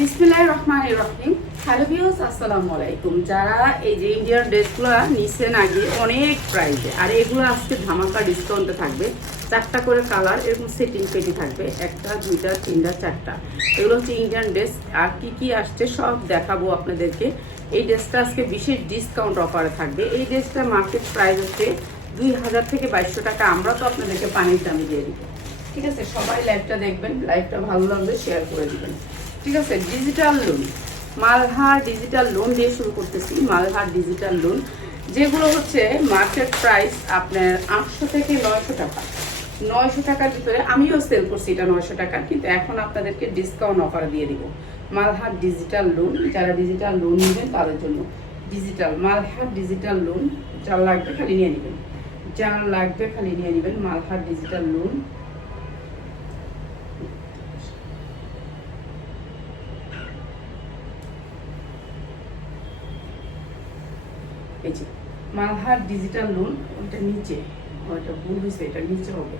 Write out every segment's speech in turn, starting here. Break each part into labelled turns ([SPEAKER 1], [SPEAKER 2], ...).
[SPEAKER 1] বিসমিল্লাহ রহমান রহিম hello views আসসালামু আলাইকুম। যারা এই যে ইন্ডিয়ান ড্রেসগুলো নিচ্ছেন আগে, অনেক প্রাইসে আর এগুলো আজকে ধামাকা ডিসকাউন্টে থাকবে। চারটা করে কালার এরকম সেটিং পেটি থাকবে। একটা, দুইটা, তিনটা, চারটা। এগুলো হচ্ছে ইন্ডিয়ান ড্রেস আর কি কি আসছে সব দেখাবো আপনাদেরকে। এই ড্রেসটা আজকে বিশেষ ডিসকাউন্ট অফারে থাকবে। এই ড্রেসটা মার্কেট প্রাইস হচ্ছে দুই হাজার থেকে বাইশশো টাকা। আমরা তো আপনাদেরকে পানির দামে দিয়ে দিব। ঠিক আছে? সবাই লাইভটা দেখবেন। লাইভটা ভালো লাগলে শেয়ার করে দিবেন। ঠিক আছে digital loan Malhar digital loan দিয়ে শুরু করতেছি মালহার ডিজিটাল লোন যেগুলো হচ্ছে মার্কেট প্রাইস আপনার আটশো থেকে নয়শো টাকা। নয়শো টাকার ভিতরে আমিও সেল করছি এটা নয়শো টাকা কিন্তু এখন আপনাদেরকে ডিসকাউন্ট অফার দিয়ে দিব। মালহার ডিজিটাল লোন যারা ডিজিটাল লোন নেবেন তাদের জন্য ডিজিটাল মালহার ডিজিটাল লোন যার লাগবে খালি নিয়ে নেবেন। যার লাগবে খালি নিয়ে নেবেন মালহার ডিজিটাল লোন এই যে মালহার ডিজিটাল লোন ওইটা নিচে, ওইটা ভুল হয়েছে, এটা নিচে হবে।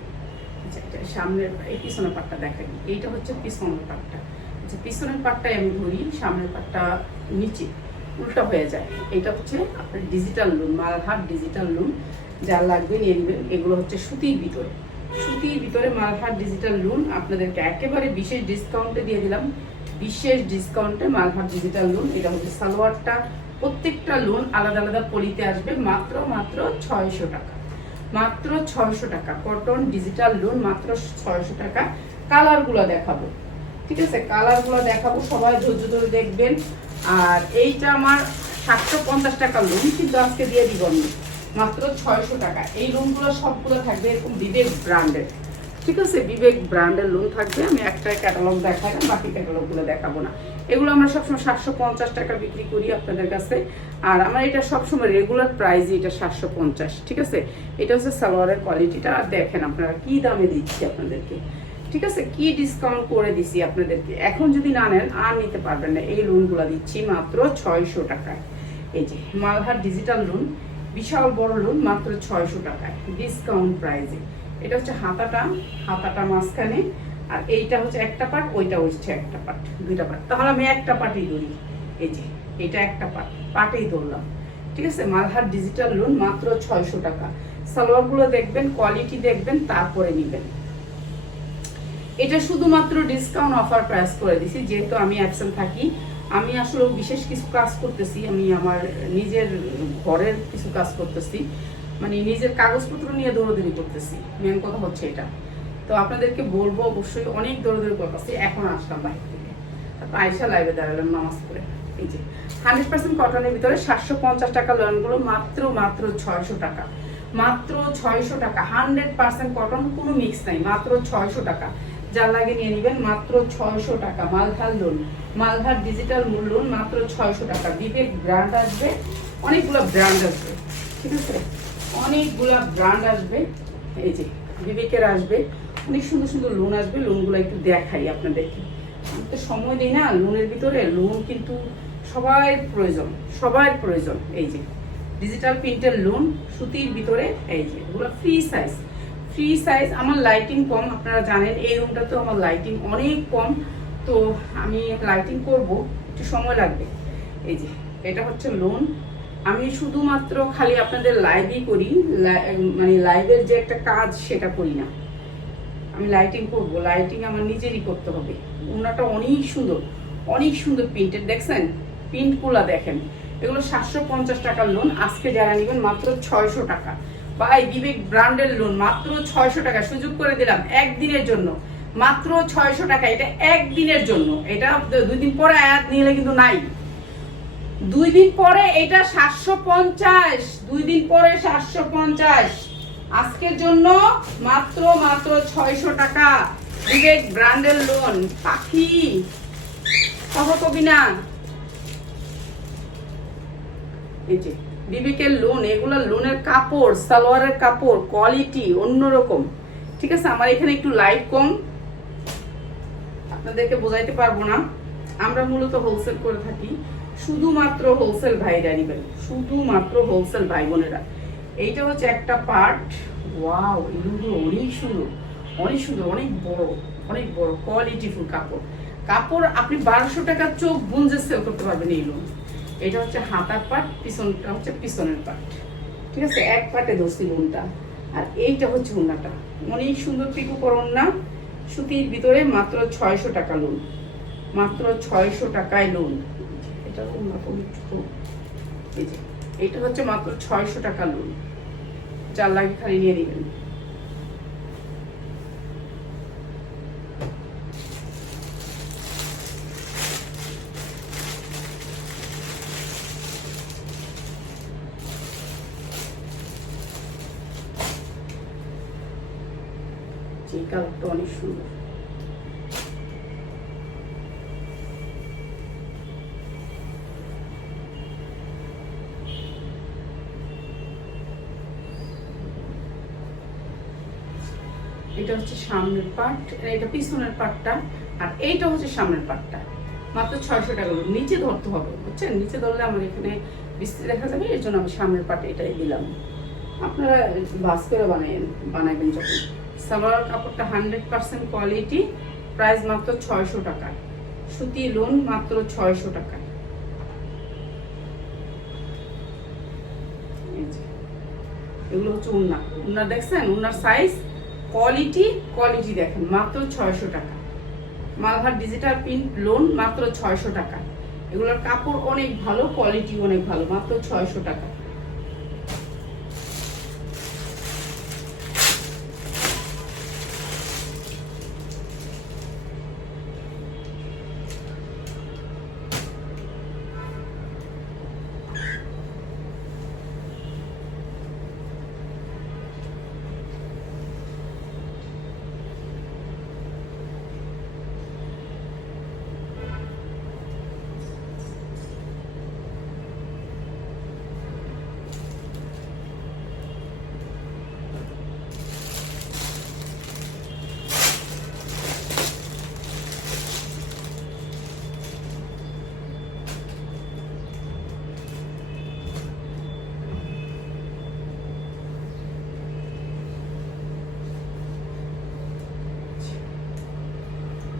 [SPEAKER 1] আচ্ছা সামনের এই পিছনের পাটটা দেখাই। এইটা হচ্ছে পিছনের পাটটা। আচ্ছা পিছনের পাটটাই আমি ধরি, সামনের পাটটা নিচে, উল্টা হয়ে যায়। এটা হচ্ছে আপনার digital loan Malhar digital loan যা লাগবে নিয়ে নেবেন। এগুলো হচ্ছে সুতির ভিতরে। সুতির ভিতরে মালহার ডিজিটাল লোন আপনাদেরকে একেবারে বিশেষ ডিসকাউন্টে দিয়ে দিলাম। বিশেষ ডিসকাউন্টে মালহার ডিজিটাল লোন এটা হচ্ছে সালোয়ারটা প্রত্যেকটা লোন আলাদা আলাদা পলিতে আসবে, মাত্র মাত্র ছয়শো টাকা। মাত্র ছয়শো টাকা। কটন ডিজিটাল লোন মাত্র ছয়শো টাকা। কালারগুলো দেখাবো। ঠিক আছে? কালারগুলো দেখাবো। সবাই ধৈর্য ধরে দেখবেন। আর এইটা আমার সাতশো পঞ্চাশ টাকা লোন কিন্তু আজকে দিয়ে দিব আমি। মাত্র ছয়শো টাকা। এই লোনগুলো সবগুলো থাকবে এরকম বিবেক ব্র্যান্ডের ঠিক আছে, বিবেক ব্র্যান্ডের লোন থাকবে, আমি একটা ক্যাটালগ দেখাই না বাকি ক্যাটালগুলো দেখাবো না। এগুলো আমরা সবসময় সাতশো পঞ্চাশ টাকা বিক্রি করি আপনাদের কাছে। আর আমার এটা সবসময় রেগুলার প্রাইস এটা সাতশো পঞ্চাশ, ঠিক আছে? এটা হচ্ছে সালোয়ারের কোয়ালিটিটা আর দেখেন আপনারা কি দামে দিচ্ছি আপনাদেরকে। ঠিক আছে, কি ডিসকাউন্ট করে দিছি আপনাদেরকে। এখন যদি না নেন, আর নিতে পারবেন না। এই লোনগুলো দিচ্ছি মাত্র ছয়শো টাকায়। এই যে মালহার ডিজিটাল লোন বিশাল বড় লোন মাত্র ছয়শো টাকায়। ডিসকাউন্ট প্রাইসে এটা হচ্ছে হাতাটা হাতাটা মাঝখানে, আর এইটা হচ্ছে একটা পার্ট, ওইটা হচ্ছে একটা পার্ট, দুইটা পার্ট। তাহলে আমি একটা পার্টই ধরি, এই যে, এটা একটা পার্ট, পার্টেই ধরলাম। ঠিক আছে? মালহার ডিজিটাল লোন মাত্র ছয়শো টাকা। সালোয়ারগুলো দেখবেন কোয়ালিটি দেখবেন, তারপরে নেবেন। এটা শুধুমাত্র ডিসকাউন্ট অফার প্রাইস করে দিছি, যেহেতু আমি অ্যাবসেন্ট থাকি। আমি আসলে বিশেষ কিছু কাজ করতেছি, আমি আমার নিজের ঘরের কিছু কাজ করতেছি। মানে নিজের কাগজপত্র নিয়ে দৌড়দৌড়ি করতেছি। মেন কথা হচ্ছে এটা। তো আপনাদেরকে বলব অবশ্যই অনেক দৌড়দৌড়ি করতেছি, এখন আসলাম বাইরে থেকে। আয়সা লাইভে দাঁড়ালাম নামাজ পড়ে। এই যে হান্ড্রেড পার্সেন্ট কটনের ভিতরে সাতশো পঞ্চাশ টাকা লোনগুলো মাত্র মাত্র ছয়শো টাকা। মাত্র ছয়শো টাকা হান্ড্রেড পার্সেন্ট কটন কোনো মিক্স নাই, মাত্র ছয়শো টাকা। যার লাগে নিয়ে নেবেন মাত্র ছয়শো টাকা মালধার লোন মালধার ডিজিটাল মূল লোন মাত্র ছয়শো টাকা। বিবেক ব্র্যান্ড আসবে, অনেকগুলো ব্র্যান্ড আসবে। ঠিক আছে? অনেকগুলা ব্র্যান্ড আসবে, এই যে বিবেকের আসবে, অনেক সুন্দর সুন্দর লোন আসবে লোনগুলো একটু দেখাই আপনাদেরকে। আমি তো সময় দিই না লোনের ভিতরে লোন কিন্তু সবার প্রয়োজন সবার প্রয়োজন, এই যে ডিজিটাল প্রিন্টের লোন সুতির ভিতরে, এই যে এগুলো ফ্রি সাইজ ফ্রি সাইজ আমার লাইটিং কম, আপনারা জানেন, এই রুমটা তো আমার লাইটিং অনেক কম। তো আমি লাইটিং করব, একটু সময় লাগবে। এই যে, এটা হচ্ছে লোন আমি শুধুমাত্র খালি আপনাদের লাইভই করি মানে লাইভের যে একটা কাজ সেটা করি না। আমি লাইটিং করব লাইটিং আমার নিজেরই করতে হবে। ওনাটা অনেক সুন্দর অনেক সুন্দর প্রিন্টেড দেখছেন? প্রিন্টগুলো দেখেন। এগুলো সাতশো পঞ্চাশ টাকার লোন আজকে যারা নেবেন মাত্র ছয়শো টাকা। বাই বিবেক ব্র্যান্ডের লোন মাত্র ছয়শো টাকা। সুযোগ করে দিলাম, একদিনের জন্য। মাত্র ছয়শো টাকা, এটা একদিনের জন্য। এটা দুই দিন পরে আয়াত নিলে কিন্তু নাই। দুই দিন পরে এটা সাতশো পঞ্চাশ। দুই দিন পরে সাতশো পঞ্চাশ। আজকের জন্য মাত্র মাত্র ছয়শো টাকা। বিবেক ব্র্যান্ডের লোন পাখি। কথা কবি না? বিবেকের লোন এগুলো লোনের কাপড়, সালোয়ারের কাপড় কোয়ালিটি অন্যরকম। ঠিক আছে, আমার এখানে একটু লাইট কম। আপনাদেরকে বোঝাইতে পারব না। আমরা মূলত হোলসেল করে থাকি। শুধুমাত্র হোলসেল ভাইরা নিবেন শুধুমাত্র হোলসেল ভাই বোনেরা। এইটা হচ্ছে একটা পার্ট ওয়াও এগুলো অনেক সুন্দর অনেক সুন্দর, অনেক বড় অনেক বড় কোয়ালিটিফুল কাপড়। কাপড় আপনি বারোশো টাকার চোখ বুঞ্জে সেল করতে পারবেন এই লোন এটা হচ্ছে হাতার পাট পিছনটা হচ্ছে পিছনের পাট ঠিক আছে? এক পাটে ধরছি লোনটা আর এইটা হচ্ছে উন্নাটা অনেক সুন্দর পিকু করুন না? সুতির ভিতরে মাত্র ছয়শো টাকা লোন মাত্র ছয়শো টাকায় লোন পবিত্র এই যে, এটা হচ্ছে মাত্র ছয়শো টাকা লোন চার লাগে খালি নিয়ে নেবেন। কালারটা অনেক সুন্দর। এটা হচ্ছে সামনের পার্ট এটা পিছনের পার্টটা আর এইটা হচ্ছে সামনের পার্টটা মাত্র ছয়শো টাকা নিচে ধরতে হবে, বুঝছেন? নিচে ধরলে আমার এখানে বিস্তৃতি দেখা যাবে, এর জন্য আমি সামনের পার্ট এটাই দিলাম। আপনারা বাস করে বানাবেন বানাবেন যখন। সালোয়ার কাপড়টা হান্ড্রেড পার্সেন্ট কোয়ালিটি প্রাইস মাত্র ছয়শো টাকা। সুতি লোন মাত্র ছয়শো টাকা। এগুলো হচ্ছে উন্না উন্না দেখছেন? উন্নার সাইজ কোয়ালিটি কোয়ালিটি দেখেন, মাত্র ছয়শো টাকা। মালভার ডিজিটাল প্রিন্ট লোন মাত্র ছয়শো টাকা। এগুলোর কাপড় অনেক ভালো কোয়ালিটি অনেক ভালো, মাত্র ছয়শো টাকা।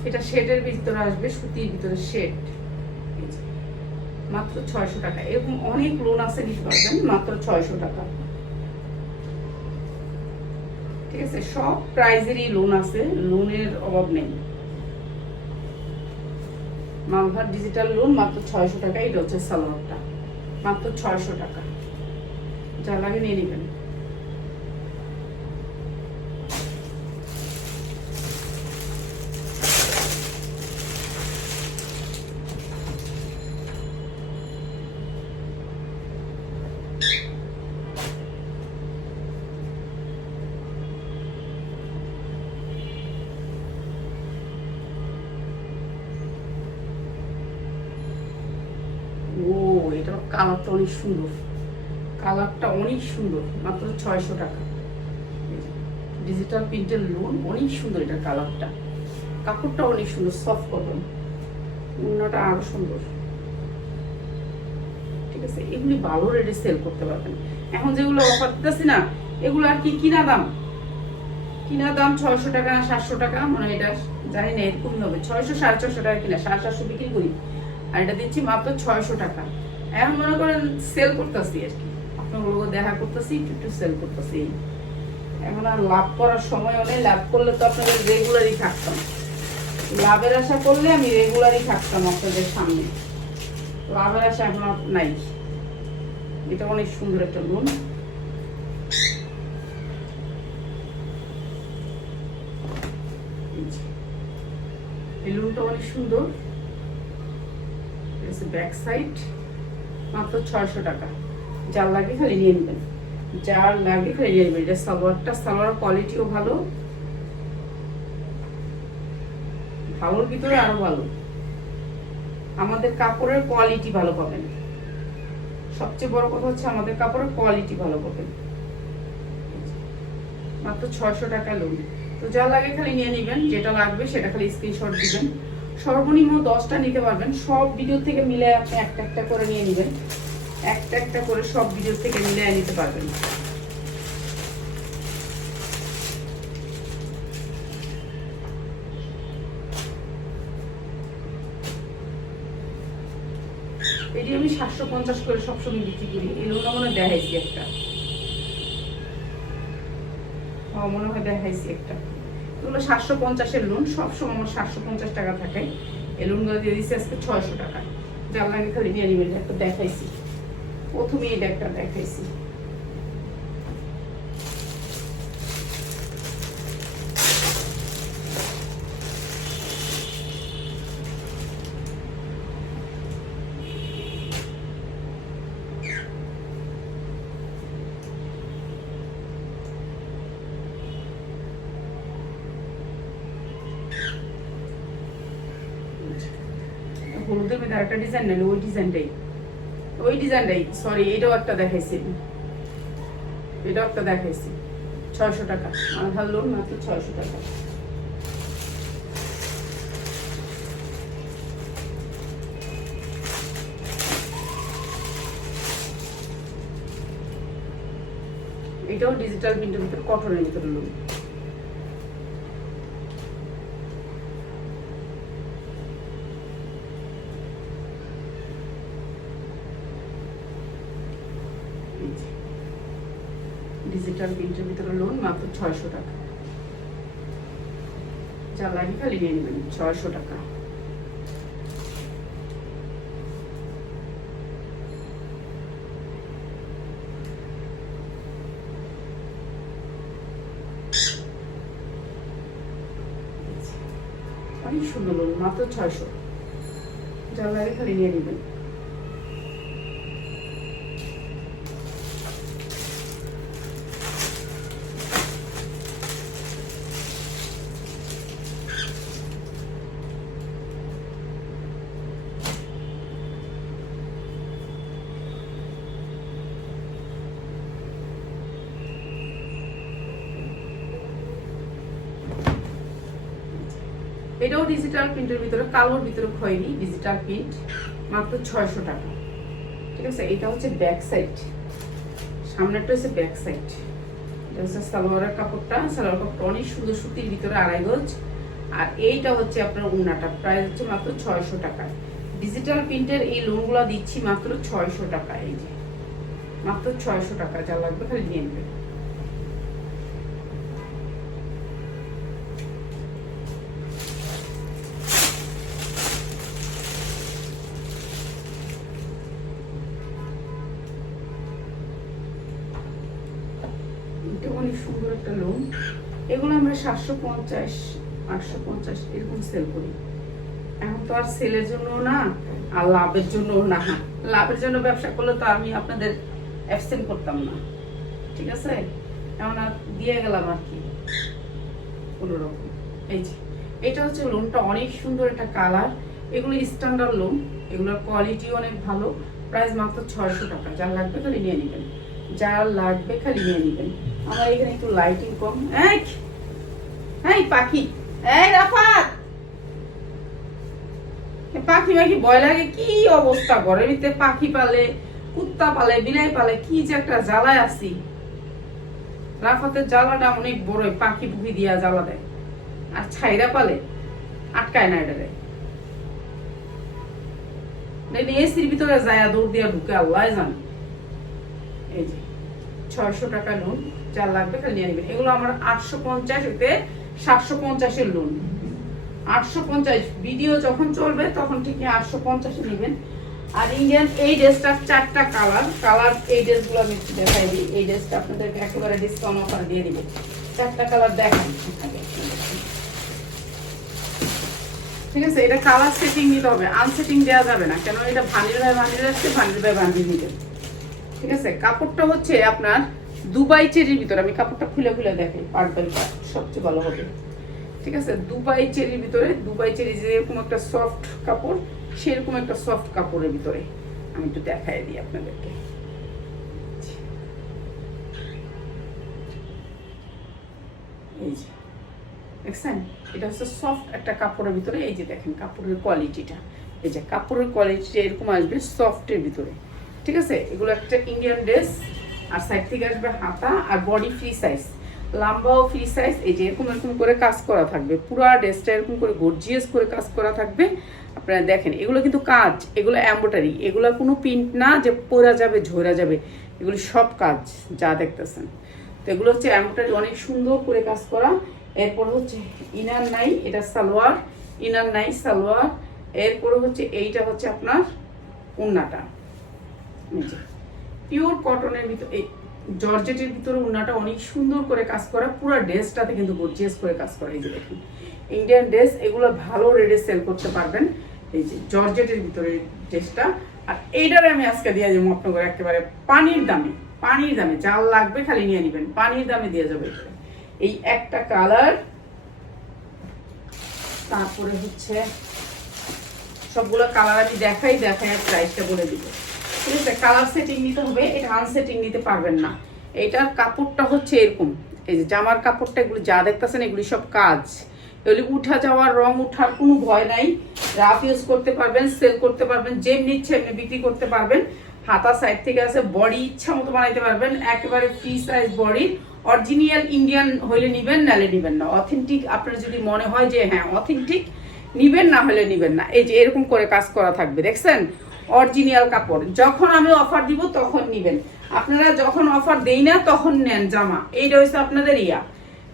[SPEAKER 1] এটা শেডের ভিতরে আসবে, সুতির ভিতরে শেড। মাত্র ছয়শো টাকা। এরকম অনেক লোন আছে মাত্র ছয়শো টাকা। ঠিক আছে, সব প্রাইজেরই লোন আছে লোনের অভাব নেই। মালভার ডিজিটাল লোন মাত্র ছয়শো টাকা, এটা হচ্ছে সালোয়ারটা। মাত্র ছয়শো টাকা। যা লাগে নিয়ে নেবেন ও এটা কালারটা অনেক সুন্দর। কালারটা অনেক সুন্দর, মাত্র ছয়শো টাকা। ডিজিটাল প্রিন্টের লোন অনেক সুন্দর এটা কালারটা। কাপড়টা অনেক সুন্দর সফট কটন অন্যটা আরও সুন্দর। ঠিক আছে, এগুলি ভালো রেটে সেল করতে পারবেন। এখন যেগুলো অফার দিতেছি না, এগুলো আর কি কিনা দাম? কিনা দাম ছয়শো টাকা, সাতশো টাকা, মনে হয় এটা জানি না, এরকমই হবে। ছয়শো, সাড়ে ছশো টাকা কিনা, সাড়ে সাতশো বিক্রি করি। আর এটা দিচ্ছি মাত্র ছয়শো টাকা। এখন মনে করেন সেল করতেছি আর কি। আপনাগুলো দেখা করতেছি, একটু একটু সেল করতেছি। এখন আর লাভ করার সময় নেই। লাভ করলে তো আপনাদের রেগুলারই থাকতাম। লাভের আশা করলে আমি রেগুলারই থাকতাম আপনাদের সামনে। লাভের আশা এখন নাই। এটা অনেক সুন্দর একটা লোন এই লোনটা অনেক সুন্দর। ব্যাক সাইড মাত্র ছয়শো টাকা। যার লাগে খালি নিয়ে নেবেন। যার লাগে খালি নিয়ে নেবেন। এটা সালোয়ারটা, সালোয়ার কোয়ালিটিও ভালো। ভালোর ভিতরে আরও ভালো। আমাদের কাপড়ের কোয়ালিটি ভালো পাবেন। সবচেয়ে বড় কথা হচ্ছে আমাদের কাপড়ের কোয়ালিটি ভালো পাবেন। মাত্র ছয়শো টাকা লোন তো যা লাগে খালি নিয়ে নেবেন। যেটা লাগবে সেটা খালি স্ক্রিনশট দিবেন। সর্বনিম্ন দশটা নিতে পারবেন। সব ভিডিও থেকে মিলে আপনি একটা একটা করে নিয়ে নেবেন। একটা একটা করে সব ভিডিও থেকে মিলে নিতে পারবেন। এটি আমি সাতশো পঞ্চাশ করে সবসময় বিক্রি করি এগুলো লোনা মনে দেখাইছি একটা। মনে হয় দেখাইছি একটা। হ্যাঁ, এগুলো সাতশো পঞ্চাশের লোন সবসময় আমার সাতশো পঞ্চাশ টাকা থাকে। এই লোনগুলো দিয়ে দিচ্ছি আজকে ছয়শো টাকা। যে আপনাকে খালি নিয়ে নিবেন, একটা দেখাইছি। প্রথমে এটা একটা দেখাইছি। আরেকটা ডিজাইন নেন ওই ডিজাইনটাই ওই ডিজাইনটাই সরি এটাও একটা দেখাইছি। এটাও একটা দেখাইছি। ছয়শো টাকা। আধার লোন মাত্র ছয়শো টাকা। এটাও ডিজিটাল প্রিন্টের ভিতরে কটনের ভিতরে লোন ডিজিটাল প্রিন্টের ভিতরে লোন মাত্র ছয়শো টাকা। যা লাগে খালি নিয়ে নেবেন, ছয়শো টাকা। অনেক সুন্দর মাত্র ছয়শো। যা লাগে খালি নিয়ে নেবেন। এটাও ডিজিটাল প্রিন্টের ভিতরে, কালোর ভিতরে হয়নি ডিজিটাল প্রিন্ট মাত্র ছয়শো টাকা। ঠিক আছে? এটা হচ্ছে ব্যাক সাইড সামনেরটা হচ্ছে ব্যাক সাইড এটা হচ্ছে সালোয়ারের কাপড়টা। সালোয়ার কাপড়টা অনেক সুন্দর সুতির ভিতরে আড়াই গজ। আর এইটা হচ্ছে আপনার উন্নাটা প্রাইস হচ্ছে মাত্র ছয়শো টাকা। ডিজিটাল প্রিন্টের এই লোনগুলো দিচ্ছি মাত্র ছয়শো টাকা। এই যে, মাত্র ছয়শো টাকা। যা লাগবে খালি নিয়ে নেবেন। একটা লোন এগুলো আমরা সাতশো পঞ্চাশ, আটশো পঞ্চাশ এরকম সেল করি। এখন তো আর সেলের জন্য না, আর লাভের জন্য না। লাভের জন্য ব্যবসা করলে তো আমি আপনাদের অ্যাবসেন্ট করতাম না। ঠিক আছে? এমন আর দিয়ে গেলাম আর কি। কোনোরকম এই যে, এটা হচ্ছে লোনটা অনেক সুন্দর একটা কালার এগুলো স্ট্যান্ডার্ড লোন এগুলোর কোয়ালিটি অনেক ভালো। প্রাইস মাত্র ছয়শো টাকা। যার লাগবে খালি নিয়ে নেবেন। যার লাগবে খালি নিয়ে নেবেন। আমার এখানে একটু লাইটিং কম। এই পাখি। এই রাফাত! এ পাখি ভয় লাগে, কি অবস্থা? ঘরের ভিতরে পাখি পালে, কুত্তা পালে, বিলাই পালে, কি যে একটা জ্বালায় রাফাতের জ্বালাটা অনেক বড় পাখি পুখি দিয়া জ্বালা দেয়। আর ছাইরা পালে, আটকায় না এটা এসির ভিতরে যায় দৌড় দিয়া ঢুকে আল্লাহ জানে। এই যে। ছয়শো টাকা লোন যা লাগবে খালি নিয়ে নেবেন। এগুলো আমার আটশো পঞ্চাশ, এতে সাতশো পঞ্চাশের লোন আটশো পঞ্চাশ ভিডিও যখন চলবে, তখন ঠিক আটশো পঞ্চাশে নেবেন। আর ইন্ডিয়ান এই ড্রেসটা চারটা কালার কালার এই ড্রেসগুলো আমি একটু দেখাই দিই। এই ড্রেসটা আপনাদেরকে একেবারে ডিসকাউন্ট অফার দিয়ে দিবে। চারটা কালার দেখান ঠিক আছে, এটা কালার সেটিং নিতে হবে। আনসেটিং দেওয়া যাবে না কেন এটা ভান্ডিল ভাই ভান্ডিল আসছে, ভানির ভাই ভান্ডিল নিতে ঠিক আছে, কাপড়টা হচ্ছে আপনার দুবাই চেরির ভিতরে। আমি কাপড়টা খুলে খুলে দেখাই পার্ট বাই পার্ট সবচেয়ে ভালো হবে। ঠিক আছে, দুবাই চেরির ভিতরে, দুবাই চেরি যেরকম একটা সফট কাপড়, সেরকম একটা সফট কাপড়ের ভিতরে। আমি একটু দেখাই দিই আপনাদেরকে। এই যে, দেখছেন? এটা হচ্ছে সফট একটা কাপড়ের ভিতরে। এই যে দেখেন, কাপড়ের কোয়ালিটিটা এই যে, কাপড়ের কোয়ালিটিটা এরকম আসবে সফটের ভিতরে। ঠিক আছে? এগুলো একটা ইন্ডিয়ান ড্রেস আর সাইড থেকে আসবে হাতা, আর বডি ফ্রি সাইজ লাম্বাও ফ্রি সাইজ এই যে এরকম এরকম করে কাজ করা থাকবে। পুরো ড্রেসটা এরকম করে গর্জিয়াস করে কাজ করা থাকবে। আপনারা দেখেন, এগুলো কিন্তু কাজ, এগুলো এম্বোটারি এগুলো কোনো প্রিন্ট না যে পরা যাবে, ঝরা যাবে। এগুলো সব কাজ, যা দেখতেছেন। তো এগুলো হচ্ছে এম্বোটারি অনেক সুন্দর করে কাজ করা। এরপর হচ্ছে ইনার নাই, এটা সালোয়ার। ইনার নাই, সালোয়ার। এরপর হচ্ছে এইটা হচ্ছে আপনার উন্নাটা পিওর কটনের ভিতরে এই জর্জেটের ভিতরে উন্নাটা অনেক সুন্দর করে কাজ করা, পুরো ড্রেসটাতে কিন্তু গর্জিয়াস করে কাজ করা, এই যে দেখুন। ইন্ডিয়ান ড্রেস, এগুলো ভালো রেটে সেল করতে পারবেন। এই যে জর্জেটের ভিতরে ড্রেসটা। আর এইটারে আমি আজকে দিয়ে যাব আপনাকে একেবারে পানির দামে পানির দামে যা লাগবে খালি নিয়ে নেবেন, পানির দামে দিয়ে যাবে এই একটা কালার তারপরে হচ্ছে সবগুলো কালার আমি দেখাই দেখাই আর প্রাইসটা বলে দিব। ঠিক আছে কালার সেটিং নিতে হবে, এটা আনসেটিং নিতে পারবেন না। এটার কাপড়টা হচ্ছে এরকম। এই যে জামার কাপড়টা, এগুলো যা দেখতেছেন, এগুলি সব কাজ। এগুলি উঠা যাওয়ার, রং উঠার কোনো ভয় নাই। রাফ ইউজ করতে পারবেন সেল করতে পারবেন এমনি বিক্রি করতে পারবেন। হাতা সাইড থেকে আছে, বডি ইচ্ছা মতো বানাইতে পারবেন। একেবারে free size body. Original Indian হইলে নিবেন নালে নিবেন না। অথেন্টিক আপনার যদি মনে হয় যে হ্যাঁ অথেন্টিক নিবেন না হলে নিবেন না। এই যে এরকম করে কাজ করা থাকবে, দেখছেন? অরিজিনাল কাপড়। যখন আমি অফার দিব, তখন নিবেন। আপনারা যখন অফার দেই না, তখন নেন জামা। এইটা হচ্ছে আপনাদের ইয়া।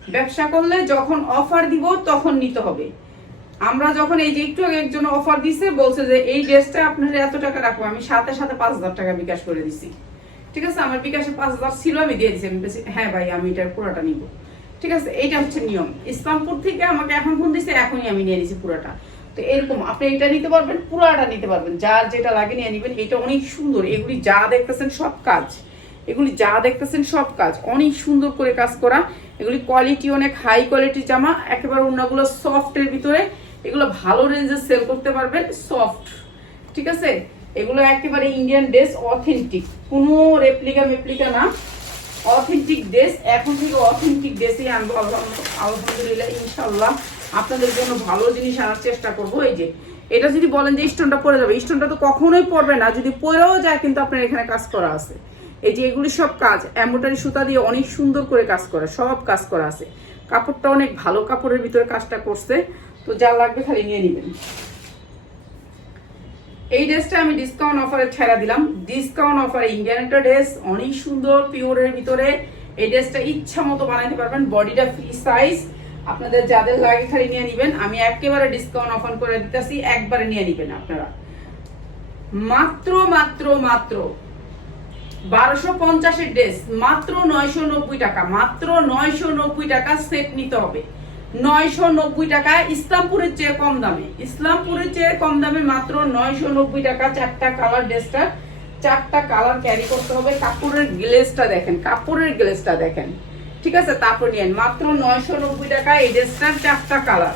[SPEAKER 1] ব্যবসা করলে যখন অফার দিব, তখন নিতে হবে। আমরা যখন এই যে একটু একজন অফার দিছে, বলছে যে, এই ড্রেসটা আপনার এত টাকা রাখব? আমি সাথে সাথে পাঁচ হাজার টাকা বিকাশ করে দিছি। ঠিক আছে? আমার বিকাশে পাঁচ হাজার ছিল, আমি দিয়ে দিছি। আমি হ্যাঁ ভাই, আমি এটার পুরোটা নিব। ঠিক আছে? এইটা হচ্ছে নিয়ম। ইসলামপুর থেকে আমাকে এখন ফোন দিছে, এখনই আমি নিয়ে নিছি পুরোটা। তো এরকম আপনি এটা নিতে পারবেন, পুরোটা নিতে পারবেন। যার যেটা লাগে নিয়ে নিবেন। এটা অনেক সুন্দর। এগুলি যা দেখতেছেন সব কাজ। এগুলি যা দেখতেছেন সব কাজ। অনেক সুন্দর করে কাজ করা। এগুলি কোয়ালিটি অনেক হাই কোয়ালিটির জামা। একেবারে অন্যগুলো সফটের ভিতরে। এগুলো ভালো রেঞ্জে সেল করতে পারবেন। সফট ঠিক আছে? এগুলো একেবারে ইন্ডিয়ান ড্রেস অথেন্টিক কোনো রেপ্লিকা মেপ্লিকা না। অথেন্টিক ড্রেস এখন থেকে অথেন্টিক ড্রেসই আনব আলহাম- আলহামদুলিল্লাহ ইনশাল্লাহ আপনাদের জন্য ভালো জিনিস আনার চেষ্টা করব। এই যে, এটা যদি বলেন যে স্টোনটা পরে যাবে, স্টোনটা তো কখনোই পড়বে না, যদি পরেও যায় কিন্তু আপনার এখানে কাজ করা আছে। এই যে, এগুলি সব কাজ এম্বোটারি সুতা দিয়ে অনেক সুন্দর করে কাজ করা, সব কাজ করা আছে। কাপড়টা অনেক ভালো কাপড়ের ভিতরে কাজটা করছে, তো যা লাগবে খালি নিয়ে নেবেন। এই ড্রেসটা আমি ডিসকাউন্ট অফারে ছেড়া দিলাম। ডিসকাউন্ট অফারে ইন্ডিয়ান একটা ড্রেস অনেক সুন্দর পিওরের ভিতরে। এই ড্রেসটা ইচ্ছা মতো বানাইতে পারবেন, বডিটা ফ্রি সাইজ আপনাদের যাদের লাগে খালি নিয়ে নেবেন। আমি একেবারে ডিসকাউন্ট অফার করে দিতেছি, একবারে নিয়ে নেবেন আপনারা। মাত্র মাত্র মাত্র বারোশো পঞ্চাশের ড্রেস মাত্র নয়শো নব্বই টাকা, মাত্র নয়শো নব্বই টাকা সেট নিতে হবে। নয়শো নব্বই টাকা ইসলামপুরের চেয়ে কম দামে। ইসলামপুরের চেয়ে কম দামে মাত্র নয়শো নব্বই টাকা চারটা কালার ড্রেসটা চারটা কালার ক্যারি করতে হবে। কাপড়ের গ্লেসটা দেখেন, কাপড়ের গ্লেসটা দেখেন। ঠিক আছে, তারপর নিয়েন মাত্র নয়শো নব্বই টাকা, এই ড্রেসটার চারটা কালার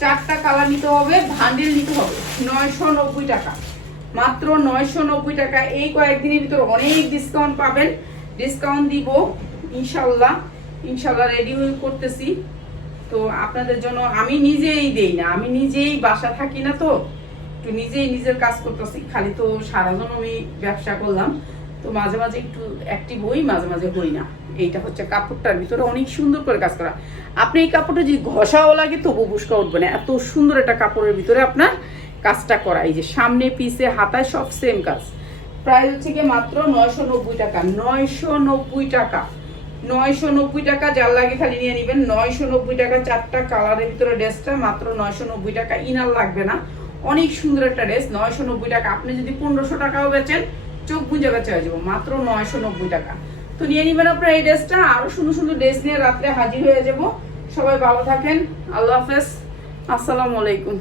[SPEAKER 1] চারটা কালার নিতে হবে ভান্ডিল নিতে হবে নয়শো নব্বই টাকা। মাত্র নয়শো নব্বই টাকা, এই কয়েকদিনের ভিতরে অনেক ডিসকাউন্ট পাবেন। ডিসকাউন্ট দিব, ইনশাল্লাহ। ইনশাল্লাহ রেডি করতেছি। তো আপনাদের জন্য আমি নিজেই দেই না, আমি নিজেই বাসা থাকি না তো। একটু নিজেই নিজের কাজ করতেছি, খালি তো সারাজন আমি ব্যবসা করলাম। তো মাঝে মাঝে একটু অ্যাক্টিভ হই, মাঝে মাঝে হই না। এইটা হচ্ছে কাপড়টার ভিতরে অনেক সুন্দর করে কাজ করা। আপনি এই কাপড়টা যদি ঘষাও লাগে, তবু বুসকা উঠবে না। এত সুন্দর একটা কাপড়ের ভিতরে আপনার কাজটা করা। এই যে সামনে পিছে হাতায় সব সেম কাজ। প্রাইস হচ্ছে গিয়ে মাত্র নয়শো নব্বই টাকা। নয়শো নব্বই টাকা। নয়শো নব্বই টাকা, যার লাগে খালি নিয়ে নেবেন। নয়শো নব্বই টাকা, চারটা কালারের ভিতরে ড্রেসটা মাত্র নয়শো নব্বই টাকা। ইনার লাগবে না। অনেক সুন্দর একটা ড্রেস। নয়শো নব্বই টাকা। আপনি যদি পনেরোশো টাকাও বেচেন চোখ বুঝে বেচা হয়ে যাব। মাত্র নয়শো নব্বই টাকা। তো নিয়ে নিবেন আপনার এই ড্রেসটা। আরও সুন্দর সুন্দর ড্রেস নিয়ে রাত্রে হাজির হয়ে যাব। সবাই ভালো থাকেন। আল্লাহ হাফেজ। আসসালামু আলাইকুম।